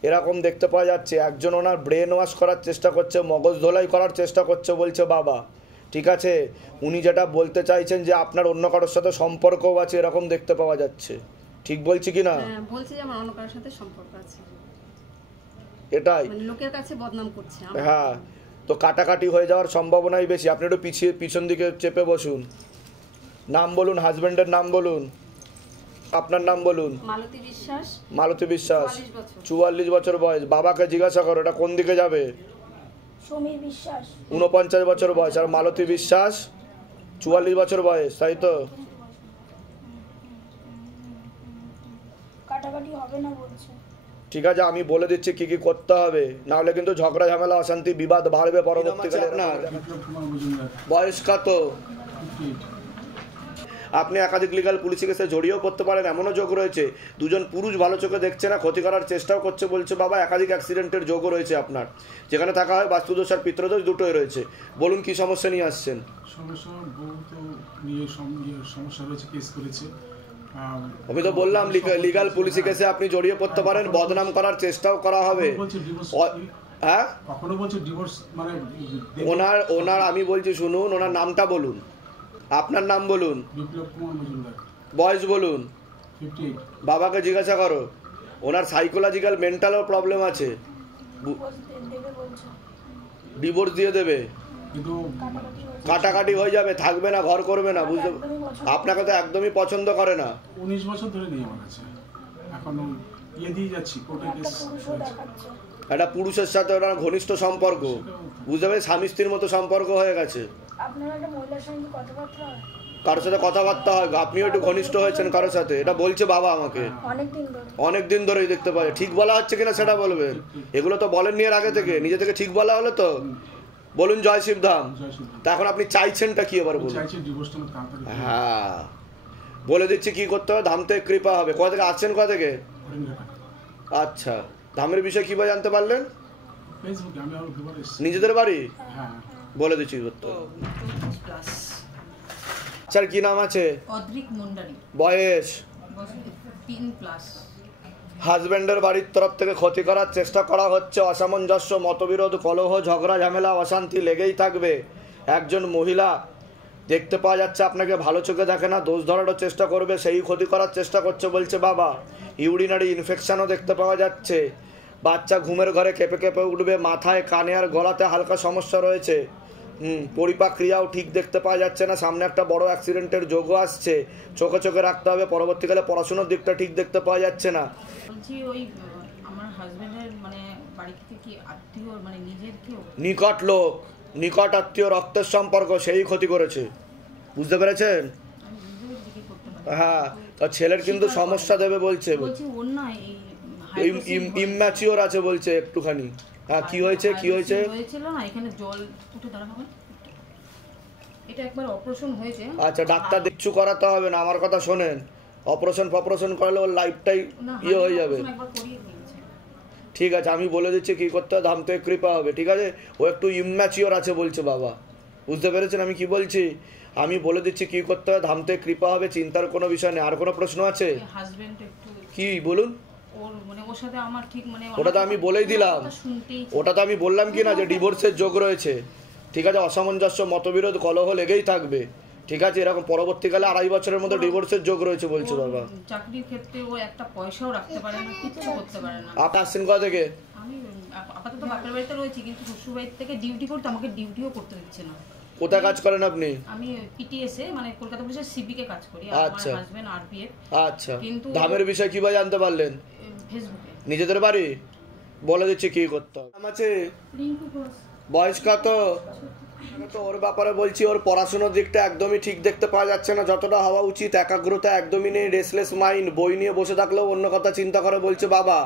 এরকম দেখতে পাওয়া যাচ্ছে। একজন ওনার ব্রেন ওয়াশ করার চেষ্টা করছে, মগজ ধোলাই করার চেষ্টা করছে বলছে বাবা। ঠিক আছে, উনি যেটা বলতে চাইছেন যে আপনার অন্য কারোর সাথে সম্পর্কও আছে, এরকম দেখতে পাওয়া যাচ্ছে। ঠিক বলছি কি না? হ্যাঁ, বলছি যে আমার অন্য কারোর সাথে সম্পর্ক আছে, এটাই মানে লোকের কাছে বদনাম করছে। হ্যাঁ, তো কাটাকাটি হয়ে যাওয়ার সম্ভাবনাই বেশি। আপনি একটু পিছন দিকে চেপে বসুন। নাম বলুন, হাজবেন্ডের নাম বলুন, আপনার নাম বলুন। মালতী বিশ্বাস। মালতী বিশ্বাস, 44 বছর বয়স। বাবাকে জিজ্ঞাসা করো এটা কোন দিকে যাবে। সমীর বিশ্বাস, 49 বছর বয়স। আর মালতী বিশ্বাস 44 বছর বয়স, তাই তো? কাটাকাটি হবে না বলছে। ঠিক আছে, আমি বলে দিচ্ছি কি কি করতে হবে, নাহলে কিন্তু ঝগড়া ঝামেলা অশান্তি বিবাদ বাড়বে পরবর্তীকালে। আপনার বয়স কত? আপনি একাধিক লিগাল পুলিশি কেসে জড়িয়েও পড়তে পারেন, এমনও যোগ রয়েছে। দুজন পুরুষ ভালো চোখে দেখছে না, ক্ষতি করার চেষ্টাও করছে বলছে বাবা। একাধিক অ্যাক্সিডেন্টের যোগও রয়েছে আপনার, যেখানে থাকা হয় বাস্তুদোষ আর পিতৃদোষ দুটোই রয়েছে। বলুন কি সমস্যা নিয়ে আসছেন? সমস্যা রয়েছে, কেস করেছে। আমি তো বললাম লিগাল পুলিশি কেসে আপনি জড়িয়ে পড়তে পারেন, বদনাম করার চেষ্টাও করা হবে। হ্যাঁ, কখনো বলছে ডিভোর্স মানে ওনার আমি বলছি শুনুন, ওনার নামটা বলুন, আপনার নাম বলুন, বিপ্লব কুমার মজুমদার। বয়স বলুন। 58। বাবাকে জিজ্ঞাসা করো, ওনার সাইকোলজিক্যাল মেন্টালও প্রবলেম আছে, ডিভোর্স দিয়ে দেবে, কাটাকাটি হয়ে যাবে, থাকবে না, ঘর করবে না, বুঝতে? আপনাকে তো একদমই পছন্দ করে না। 19 বছর ধরে নেই আমার কাছে, এখনো দিয়ে যাচ্ছি কোর্টে কেস। একটা পুরুষের সাথে ওনার ঘনিষ্ঠ সম্পর্ক, বুঝতে পারছি, স্বামী স্ত্রীর মতো সম্পর্ক হয়ে গেছে। কারোর সাথে কথাবার্তা হয়, আপনিও একটু ঘনিষ্ঠ হয়েছেন কারোর সাথে, এটা বলছে বাবা আমাকে অনেক দিন ধরেই দেখতে পাই। ঠিক বলা হচ্ছে কিনা সেটা বলবেন। এগুলো তো বলেননি এর আগে থেকে, নিজে থেকে ঠিক বলা হলো তো? বলুন জয় শিবধাম। তা এখন আপনি চাইছেনটা কি এবার বলুন? হ্যাঁ, বলে দিচ্ছি কি করতে হবে। ধাম থেকে কৃপা হবে। কোথা থেকে আসছেন? কোথা থেকে? আচ্ছা, ধামের বিষয়ে কিভাবে জানতে পারলেন? নিজেদের বাড়ি? বলে দিচ্ছি করতে হবে। স্যার কি নাম আছে? অদ্রিক মুন্ডারি। বয়স? 3+। হাজব্যান্ডের বাড়ির তরফ থেকে ক্ষতি করার চেষ্টা করা হচ্ছে। অসামঞ্জস্য, মতবিরোধ, কলহ, ঝগড়া, ঝামেলা, অশান্তি লেগেই থাকবে। একজন মহিলা দেখতে পাওয়া যাচ্ছে আপনাকে ভালো চোখে দেখে না, দোষ ধরারও চেষ্টা করবে, সেই ক্ষতি করার চেষ্টা করছে বলছে বাবা। ইউরিনারি ইনফেকশনও দেখতে পাওয়া যাচ্ছে। বাচ্চা ঘুমের ঘরে কেঁপে কেঁপে উঠবে, মাথায়, কানে আর গলাতে হালকা সমস্যা রয়েছে। পরিপাক ক্রিয়াও ঠিক দেখতে পাওয়া যাচ্ছে না। সামনে একটা বড় অ্যাক্সিডেন্টের যোগও আসছে, চোখে চোখে রাখতে হবে। পরবর্তীকালে পড়াশোনার দিকটা ঠিক দেখতে পাওয়া যাচ্ছে না। বলছি ওই আমার হাজবেন্ডের মানে বাড়ি থেকে কি আত্মীয় মানে নিজের কেউ? নিকট লোক, নিকট আত্মীয়, রক্তের সম্পর্ক, সেই ক্ষতি করেছে। বুঝতে পেরেছেন? হ্যাঁ, তো ছেলের কিন্তু সমস্যা দেবে বলছে। ইম্যাচিওর আছে বলছে একটুখানি। হ্যাঁ, কি হয়েছে? কি হয়েছে? হয়েছিল না এখানে জল উঠে দাঁড়াবে। এটা একবার অপারেশন হয়েছে। আচ্ছা, ডাক্তার কিচ্ছু করাতে হবে না, আমার কথা শোনেন। অপারেশন করলে ওর লাইফটাই হয়ে যাবে। ঠিক আছে, আমি বলে দিচ্ছি কি করতে হবে। ধাম থেকে কৃপা হবে, ঠিক আছে? ও একটু ইম্যাচিওর আছে বলছে বাবা। বুঝতে পেরেছেন আমি কি বলছি? আমি বলে দিচ্ছি কি করতে হবে। ধাম থেকে কৃপা হবে, চিন্তার কোনো বিষয় নেই। আর কোনো প্রশ্ন আছে? কি বলুন? ওটা তো আমি বলেই দিলাম। ওটা তো আমি বললাম কি না যে ডিভোর্সের যোগ রয়েছে, ঠিক আছে? অসামঞ্জস্য, মতবিরোধ, কলহ লেগেই থাকবে, ঠিক আছে? এরকম পরবর্তীকালে 2.5 বছরের মধ্যে ডিভোর্সের যোগ রয়েছে বলছে বাবা। চাকরির ক্ষেত্রে ও একটা পয়সাও রাখতে পারে না, কিছু করতে পারে না। আপনি আসছেন কোথা থেকে? আমি আপাতত বাপের বাড়িতে রয়েছি, কিন্তু শ্বশুর বাড়ি থেকে ডিউটি করতে আমাকে ডিউটিও করতে দিচ্ছে না। কোথায় কাজ করেন আপনি? আমি পিটিএসে মানে কলকাতা পুলিশের সিবিকে কাজ করি। আর আমার হাজবেন্ড আরপিএফ। আচ্ছা, কিন্তু ধামের বিষয় কিভাবে জানতে পারলেন? ফেসবুকে। নিজেদের বাড়ি? বলে দিচ্ছি কি করতে হবে। নাম আছে? বয়স কত? তো ওর ব্যাপারে বলছি, ওর পড়াশোনার দিকটা একদমই ঠিক দেখতে পাওয়া যাচ্ছে না যতটা হওয়া উচিত। একাগ্রতা একদমই নেই, রেসলেস মাইন্ড, বই নিয়ে বসে থাকলেও অন্য কথা চিন্তা করে বলছে বাবা।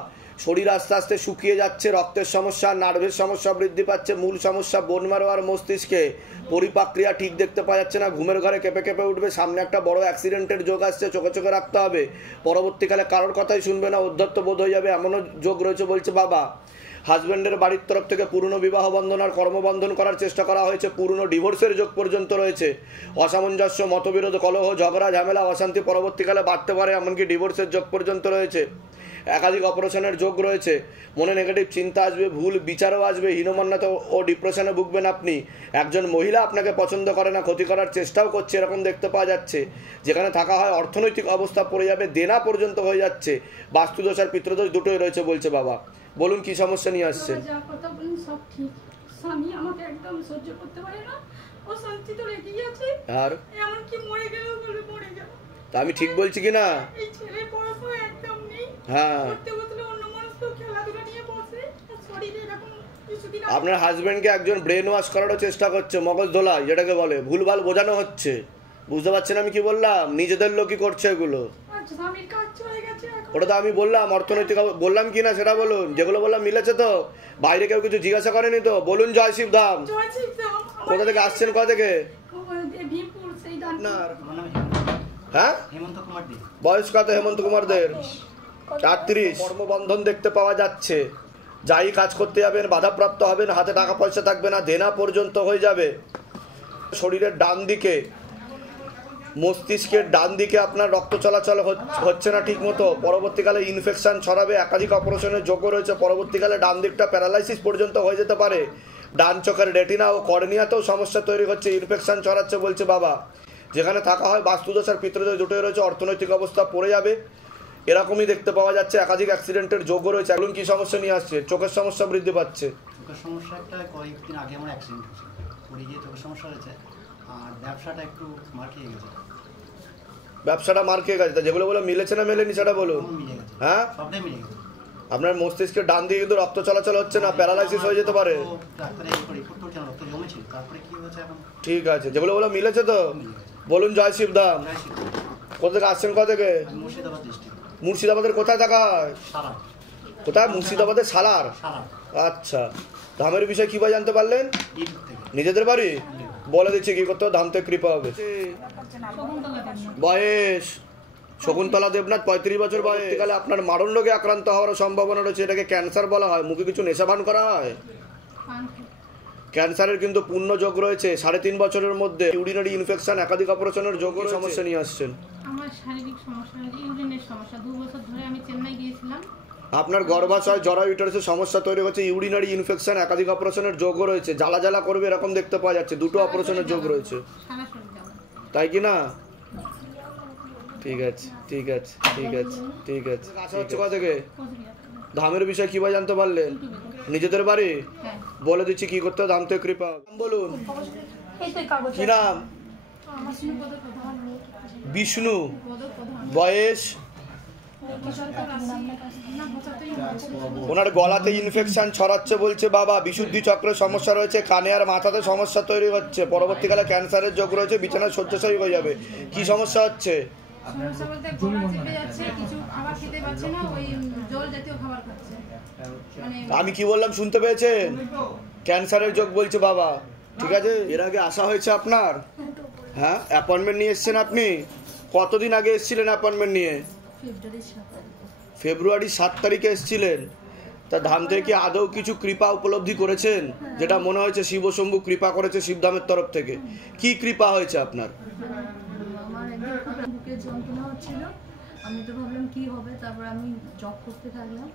শরীর আস্তে আস্তে শুকিয়ে যাচ্ছে, রক্তের সমস্যা, নার্ভের সমস্যা বৃদ্ধি পাচ্ছে। মূল সমস্যা বোন ম্যারো আর মস্তিষ্কে। পরিপাক ক্রিয়া ঠিক দেখতে পাওয়া যাচ্ছে না, ঘুমের ঘরে কেঁপে কেঁপে উঠবে। সামনে একটা বড় অ্যাক্সিডেন্টের যোগ আসছে, চোখে চোখে রাখতে হবে। পরবর্তীকালে কারোর কথাই শুনবে না, অধ্যত্ত বোধ হয়ে যাবে, এমনও যোগ রয়েছে বলছে বাবা। হাজব্যান্ডের বাড়ির তরফ থেকে পুরনো বিবাহ বন্ধন আর কর্মবন্ধন করার চেষ্টা করা হয়েছে, পুরনো ডিভোর্সের যোগ পর্যন্ত রয়েছে। অসামঞ্জস্য, মতবিরোধ, কলহ, ঝগড়া, ঝামেলা, অশান্তি পরবর্তীকালে বাড়তে পারে, এমনকি ডিভোর্সের যোগ পর্যন্ত রয়েছে। একাধিক অপারেশনের যোগ রয়েছে। মনে নেগেটিভ চিন্তা আসবে, ভুল বিচারও আসবে, হীনমন্যতা ও ডিপ্রেশনে ভুগবেন আপনি। একজন মহিলা আপনাকে পছন্দ করে না, ক্ষতি করার চেষ্টাও করছে, এরকম দেখতে পাওয়া যাচ্ছে। যেখানে থাকা হয় অর্থনৈতিক অবস্থা পড়ে যাবে, দেনা পর্যন্ত হয়ে যাচ্ছে। বাস্তুদোষ আর পিতৃদোষ দুটোই রয়েছে বলছে বাবা। বলুন কি সমস্যা নিয়ে আসছেন? যা কথা বলেন সব ঠিক। স্বামী আমাকে একদম সহ্য করতে পারে না, ও শান্তি তো রেখেই আছে। আর এমন কি মরে গেল বলে মরে গেল। তা আমি ঠিক বলছি কি না? এই ছেলে পড়াশোনা একদম নেই। হ্যাঁ, করতে বললে অন্য মানুষ তো খেলাধুলা নিয়ে বসে, শরীরে এরকম কিছুদিন আপনার হাজবেন্ডকে একজন ব্রেন ওয়াশ করারও চেষ্টা করছে, মগজ ধোলাই যেটাকে বলে, ভুলভাল বোঝানো হচ্ছে। বুঝতে পারছেন আমি কি বললাম? নিজেদের লোকই করছে এগুলো। স্বামীর কাজ চলে গেছে। ওটা তো আমি বললাম, অর্থনৈতিক বললাম কি না সেটা বলুন। যেগুলো বললাম মিলেছে তো? বাইরে কেউ কিছু জিজ্ঞাসা করেনি তো? বলুন জয় শিবধাম। কোথা থেকে আসছেন? কোথা থেকে? হ্যাঁ, হেমন্ত কুমার দে। বয়স কত হেমন্ত কুমার দের? 38। কর্মবন্ধন দেখতে পাওয়া যাচ্ছে। যাই কাজ করতে যাবেন বাধাপ্রাপ্ত হবেন, হাতে টাকা পয়সা থাকবে না, দেনা পর্যন্ত হয়ে যাবে। শরীরের ডান দিকে, মস্তিষ্কের ডান দিকে আপনার রক্ত চলাচল হচ্ছে না ঠিক মতো, পরবর্তীকালে ইনফেকশন ছড়াবে। একাধিক অপারেশনের যোগ্য রয়েছে, পরবর্তীকালে ডান দিকটা প্যারালাইসিস পর্যন্ত হয়ে যেতে পারে। ডান চোখের রেটিনা ও কর্নিয়াতেও সমস্যা তৈরি হচ্ছে, ইনফেকশন ছড়াচ্ছে বলছে বাবা। যেখানে থাকা হয় বাস্তুদোষ আর পিতৃদোষ দুটোই রয়েছে, অর্থনৈতিক অবস্থা পড়ে যাবে, এরকমই দেখতে পাওয়া যাচ্ছে। একাধিক অ্যাক্সিডেন্টের যোগ্য রয়েছে। এখন কি সমস্যা নিয়ে আসছে? চোখের সমস্যা বৃদ্ধি পাচ্ছে। চোখের সমস্যাটা কয়েকদিন আগে আমার অ্যাক্সিডেন্ট হয়েছে, পড়ে গিয়ে চোখের সমস্যা হয়েছে। আর ব্যবসাটা একটু মার খেয়ে গেছে। ব্যবসাটা মার খেয়ে গেছে? যেগুলো বলে মিলেছে না মেলেনি সেটা বলুন। হ্যাঁ, সবটাই মিলে গেছে। আপনার মস্তিষ্কের ডান দিকে কিন্তু রক্ত চলাচল হচ্ছে না, প্যারালাইসিস হয়ে যেতে পারে। ঠিক আছে, যেগুলো বলে মিলেছে তো? বলুন জয় শিবধাম। কোথা থেকে আসছেন? কোথা থেকে? মুর্শিদাবাদের কোথায় থাকা হয়? কোথায়? মুর্শিদাবাদের সালার। আচ্ছা, ধামের বিষয় কিভাবে জানতে পারলেন? নিজেদের বাড়ি? বলে দিচ্ছি কি করতে হবে, ধাম থেকে কৃপা হবে। বয়স শকুন্তলা দেবনাথ 35 বছর বয়স। কালে আপনার মারণ রোগে আক্রান্ত হওয়ার সম্ভাবনা রয়েছে, এটাকে ক্যান্সার বলা হয়। মুখে কিছু নেশাপান করা হয়? ক্যান্সারের কিন্তু পূর্ণ যোগ রয়েছে। 3.5 বছরের মধ্যে ইউরিনারি ইনফেকশন, একাধিক অপারেশনের যোগ সমস্যা নিয়ে আসছেন। আমার শারীরিক সমস্যা, ইউরিনের সমস্যা। 2 বছর ধরে আমি চেন্নাই গিয়েছিলাম। আপনার গর্ভাশয় জরা ইউটারাসের সমস্যা তৈরি হচ্ছে, ইউরিনারি ইনফেকশন, একাধিক অপারেশনের যোগ রয়েছে। জ্বালা জ্বালা করবে এরকম দেখতে পাওয়া যাচ্ছে, 2টো অপারেশনের যোগ রয়েছে, তাই কি না? ঠিক আছে ঠিক আছে ঠিক আছে ঠিক আছে। আসা হচ্ছে কোথা থেকে? ধামের বিষয়ে কিভাবে জানতে পারলেন? নিজেদের বাড়ি? বলে দিচ্ছি কি করতে হবে, ধাম থেকে কৃপা। বলুন কি নাম? বিষ্ণু। বয়স? ওনার গলাতে ইনফেকশন ছড়াচ্ছে বলছে বাবা, বিশুদ্ধি চক্রের সমস্যা রয়েছে, কানে আর মাথাতে সমস্যা তৈরি হচ্ছে, পরবর্তীকালে ক্যান্সারের যোগ রয়েছে, বিছানায় শয্যাশায়ী হয়ে যাবে। কি সমস্যা হচ্ছে? আমি কি বললাম শুনতে পেয়েছেন? ক্যান্সারের যোগ বলছে বাবা। ঠিক আছে, এর আগে আসা হয়েছে আপনার? হ্যাঁ, অ্যাপয়েন্টমেন্ট নিয়ে এসেছেন আপনি? কতদিন আগে এসেছিলেন অ্যাপয়েন্টমেন্ট নিয়ে? ফেব্রুয়ারি 7 তারিখে এসেছিলেন। তা ধাম থেকে কি আদৌ কিছু কৃপা উপলব্ধি করেছেন, যেটা মনে হয়েছে শিবশম্ভু কৃপা করেছে শিবধামের তরফ থেকে? কি কৃপা হয়েছে আপনার? আমার একদিন বুকের যন্ত্রণা হচ্ছিল, আমি তো ভাবলাম কি হবে, তারপর আমি জব করতে থাকলাম,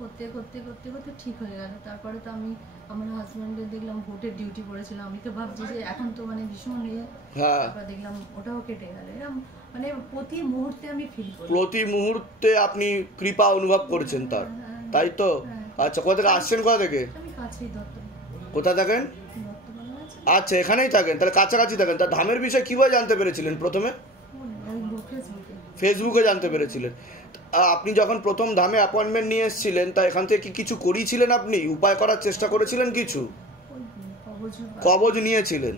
করতে করতে করতে করতে ঠিক হয়ে গেল। তারপরে তো আমি আমার হাজব্যান্ডের দেখলাম ভোটের ডিউটি পড়েছিল, আমি তো ভাবছি যে এখন তো মানে ভীষণ ইয়ে, তারপর দেখলাম ওটাও কেটে গেল। এরকম মানে প্রতি মুহূর্তে আমি ফিল করি, প্রতি মুহূর্তে আপনি কৃপা অনুভব করছেন তার, তাই তো? আচ্ছা, কোথা থেকে আসছেন? কোথা থেকে? আমি কাছেই দত্ত। কোথা থাকেন? আচ্ছা, এখানেই থাকেন, তাহলে কাছাকাছি থাকেন। তা ধামের বিষয়ে কিভাবে জানতে পেরেছিলেন? প্রথমে ফেসবুকে জানতে পেরেছিলেন। আপনি যখন প্রথম ধামে অ্যাপয়েন্টমেন্ট নিয়ে এসেছিলেন, তা এখান থেকে কিছু করিয়েছিলেন? আপনি উপায় করার চেষ্টা করেছিলেন? কিছু কবজ নিয়েছিলেন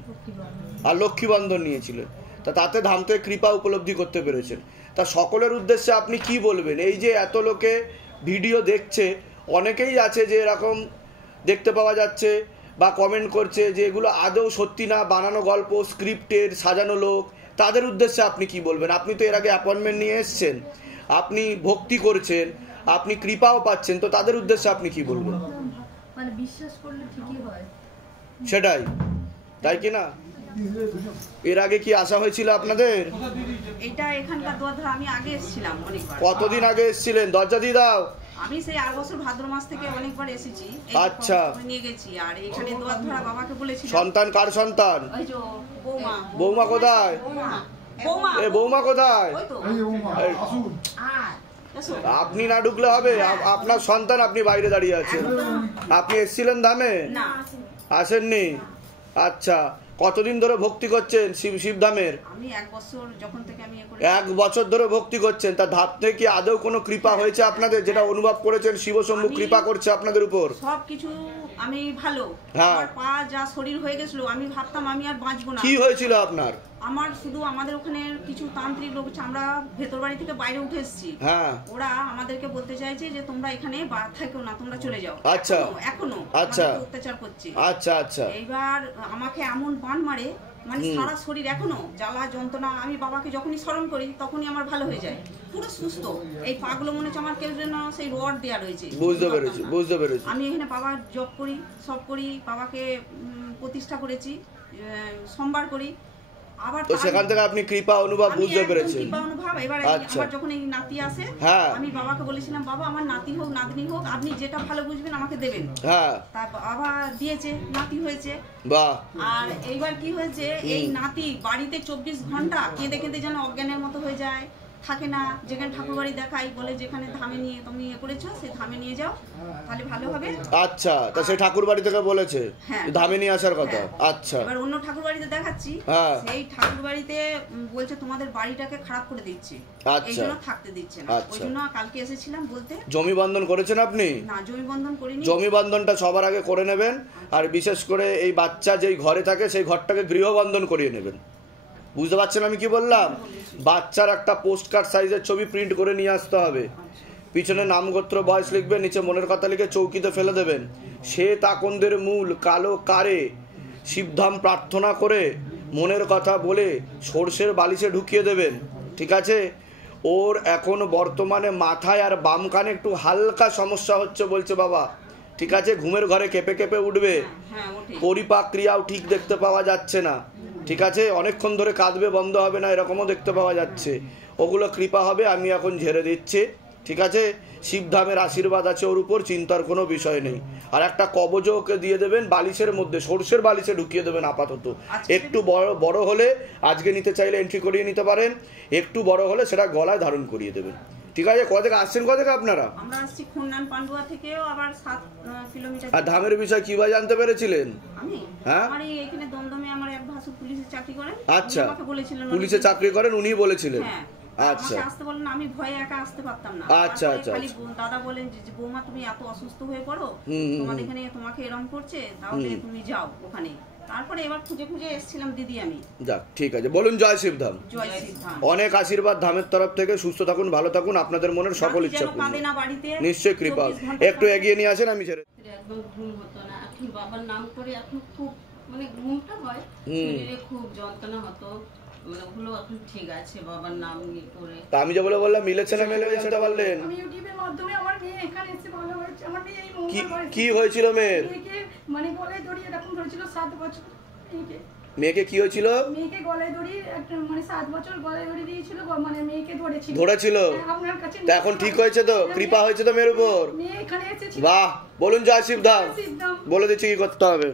আর লক্ষ্মী বন্ধন নিয়েছিলেন, তা তাতে ধাম থেকে কৃপা উপলব্ধি করতে পেরেছেন। তা সকলের উদ্দেশ্যে আপনি কি বলবেন? এই যে এত লোকে ভিডিও দেখছে, অনেকেই আছে যে এরকম দেখতে পাওয়া যাচ্ছে বা কমেন্ট করছে যে এগুলো আদৌ সত্যি না, বানানো গল্প, স্ক্রিপ্টের, সাজানো লোক, তাদের উদ্দেশ্যে আপনি কি বলবেন? আপনি তো এর আগে অ্যাপয়েন্টমেন্ট নিয়ে এসছেন, আপনি ভক্তি করছেন, আপনি কৃপাও পাচ্ছেন, তো তাদের উদ্দেশ্যে আপনি কি বলবেন? মানে বিশ্বাস করলে ঠিকই হয়, সেটাই, তাই কি না? এর আগে কি আসা হয়েছিল আপনাদের? এটা এখানকার দুয়ারধারা আমি আগে এসেছিলাম অনেকবার। কতদিন আগে এসেছিলেন? দরজা দিয়ে দাও। আমি সেই 8 বছর ভাদ্র মাস থেকে অনেকবার এসেছি। আচ্ছা, নিয়ে গেছি। আর এখানে দুয়ারধারা বাবাকে বলেছি। সন্তান কার সন্তান? ওই যে বৌমা। বৌমা কোথায়? বৌমা। এই বৌমা কোথায়? ওই তো। আপনি না ঢুকলে হবে? আপনার সন্তান, আপনি বাইরে দাঁড়িয়ে আছেন। আপনি এসেছিলেন ধামে? না, আসেননি। আচ্ছা, কতদিন ধরে ভক্তি করছেন শিবধামের? আমি 1 বছর যখন থেকে আমি 1 বছর ধরে ভক্তি করছেন। তা ধাম থেকে কি আদৌ কোনো কৃপা হয়েছে আপনাদের, যেটা অনুভব করেছেন শিবশম্ভু কৃপা করছে আপনাদের উপর? সবকিছু আমি ভালো। আমার পা যা শরীর হয়ে গেছিল, আমি ভাবতাম আমি আর বাঁচবো না। কি হয়েছিল আপনার? আমার শুধু আমাদের ওখানে কিছু তান্ত্রিক লোক, আমরা ভেতর বাড়ি থেকে বাইরে উঠে এসেছি, ওরা আমাদেরকে বলতে চাইছে যে তোমরা এখানে থাকো না, তোমরা চলে যাও। আচ্ছা, এখনো আচ্ছা অত্যাচার করছে। আচ্ছা আচ্ছা। এইবার আমাকে এমন বান মারে, মানে সারা শরীর এখনো জ্বালা যন্ত্রণা। আমি বাবাকে যখনই স্মরণ করি তখনই আমার ভালো হয়ে যায়, পুরো সুস্থ। এই পাগুলো মনে হচ্ছে আমার কেউ যেন সেই রড দেওয়া রয়েছে। বুঝতে পেরেছি, বুঝতে পেরেছি। আমি এখানে বাবার জপ করি, সব করি, বাবাকে প্রতিষ্ঠা করেছি, সোমবার করি। আবার তো সেখান থেকে আপনি কৃপা অনুভব বুঝতে পেরেছেন? কৃপা অনুভব। এবার আমার যখন এই নাতি আসে, আমি বাবাকে বলেছিলাম বাবা আমার নাতি হোক নাতনি হোক, আপনি যেটা ভালো বুঝবেন আমাকে দেবেন। তা বাবা দিয়েছে, নাতি হয়েছে। বাহ। আর এইবার কি হয়েছে, এই নাতি বাড়িতে 24 ঘন্টা কেঁদে কেঁদে যেন অজ্ঞানের মতো হয়ে যায়, থাকে না। যেখানে ঠাকুর বাড়ি দেখাই, বলে যেখানে ধামে নিয়ে তুমি করেছো সেই ধামে নিয়ে যাও, তাহলে ভালো হবে। আচ্ছা, তা সেই ঠাকুর বাড়ি থেকে বলেছে ধামে নিয়ে আসার কথা? আচ্ছা, এবার অন্য ঠাকুর বাড়িতে দেখাচ্ছি, সেই ঠাকুর বাড়িতে বলছে তোমাদের বাড়িটাকে খারাপ করে দিচ্ছে, এই জন্য থাকতে দিচ্ছে না। ওই জন্য কালকে এসেছিলাম বলতে। জমি বন্ধন করেছেন আপনি? না, জমি বন্ধন করিনি। জমি বন্ধনটা সবার আগে করে নেবেন, আর বিশেষ করে এই বাচ্চা যেই ঘরে থাকে সেই ঘরটাকে গৃহবন্ধন করিয়ে নেবেন। বুঝতে পারছেন আমি কি বললাম? বাচ্চার একটা পোস্ট কার্ড সাইজের ছবি প্রিন্ট করে নিয়ে আসতে হবে, পিছনে নাম গোত্র বয়স লিখবেন, নিচে মনের কথা লিখে চৌকিতে ফেলে দেবেন। সে তাকনদের মূল কালো কারে শিবধাম প্রার্থনা করে মনের কথা বলে সর্ষের বালিশে ঢুকিয়ে দেবেন, ঠিক আছে? ওর এখন বর্তমানে মাথায় আর বাম কানে একটু হালকা সমস্যা হচ্ছে বলছে বাবা, ঠিক আছে? ঘুমের ঘরে কেঁপে কেঁপে উঠবে, পরিপাক ক্রিয়াও ঠিক দেখতে পাওয়া যাচ্ছে না, ঠিক আছে? অনেকক্ষণ ধরে কাঁদবে, বন্ধ হবে না, এরকমও দেখতে পাওয়া যাচ্ছে। ওগুলো কৃপা হবে, আমি এখন ঝেড়ে দিচ্ছি, ঠিক আছে? শিবধামের আশীর্বাদ আছে ওর উপর, চিন্তার কোনো বিষয় নেই। আর একটা কবজও ওকে দিয়ে দেবেন বালিশের মধ্যে, সর্ষের বালিশে ঢুকিয়ে দেবেন আপাতত। একটু বড় হলে আজকে নিতে চাইলে এন্ট্রি করিয়ে নিতে পারেন, একটু বড় হলে সেটা গলায় ধারণ করিয়ে দেবেন, ঠিক আছে? কোথা থেকে আসছেন, কোথা থেকে আপনারা? আমরা আসছি খুলনান পান্ডুয়া থেকেও আবার 7 কিলোমিটার। আর ধামের বিষয় কিভাবে জানতে পেরেছিলেন? আমি হ্যাঁ, আমার এখানে দমদমে আমার এক ভাসুর পুলিশে চাকরি করেন। আচ্ছা, আমাকে বলেছিলেন পুলিশে চাকরি করেন, উনিই বলেছিলেন। হ্যাঁ, আচ্ছা, আমাকে আসতে বলেন, আমি ভয়ে একা আসতে পারতাম না। আচ্ছা আচ্ছা, খালি দাদা বলেন যে বৌমা তুমি এত অসুস্থ হয়ে পড়ো, তোমাদের এখানে তোমাকে এরকম করছে, তাহলে তুমি যাও ওখানে। তারপরে এবার খুঁজে খুঁজে এসেছিলাম দিদি আমি। যাক, ঠিক আছে, বলুন জয় শিবধাম। জয় শিবধাম। অনেক আশীর্বাদ ধামের তরফ থেকে, সুস্থ থাকুন, ভালো থাকুন, আপনাদের মনের সকল ইচ্ছা নিশ্চয়ই কৃপা। একটু এগিয়ে নিয়ে আসেন, আমি ছেড়ে। একদম ঘুম হতো না, এখন বাবার নাম করে এখন খুব মানে ঘুমটা হয়, শরীরে খুব যন্ত্রণা হতো, মানে ওগুলো এখন ঠিক আছে বাবার নাম নিয়ে করে। তা আমি যে বললাম মিলেছে না মেলে সেটা বললেন? আমি ইউটিউবের মাধ্যমে আমার মেয়ে এখানে এসে ভালো হয়েছে। আমার মেয়ে এই মঙ্গলবার কি হয়েছিল মেয়ের? মেয়েকে মানে গলায় দড়ি এরকম ধরেছিল 7 বছর। মেয়েকে কি হয়েছিল? মেয়েকে গলায় দড়ি মানে 7 বছর গলায় দড়ি দিয়েছিল, মানে মেয়েকে ধরেছিল। আপনার কাছে তা এখন ঠিক হয়েছে তো? কৃপা হয়েছে তো মেয়ের উপর? মেয়ে এখানে এসেছিল। বাহ, বলুন জয় শিবধাম। বলে দিচ্ছি কি করতে হবে।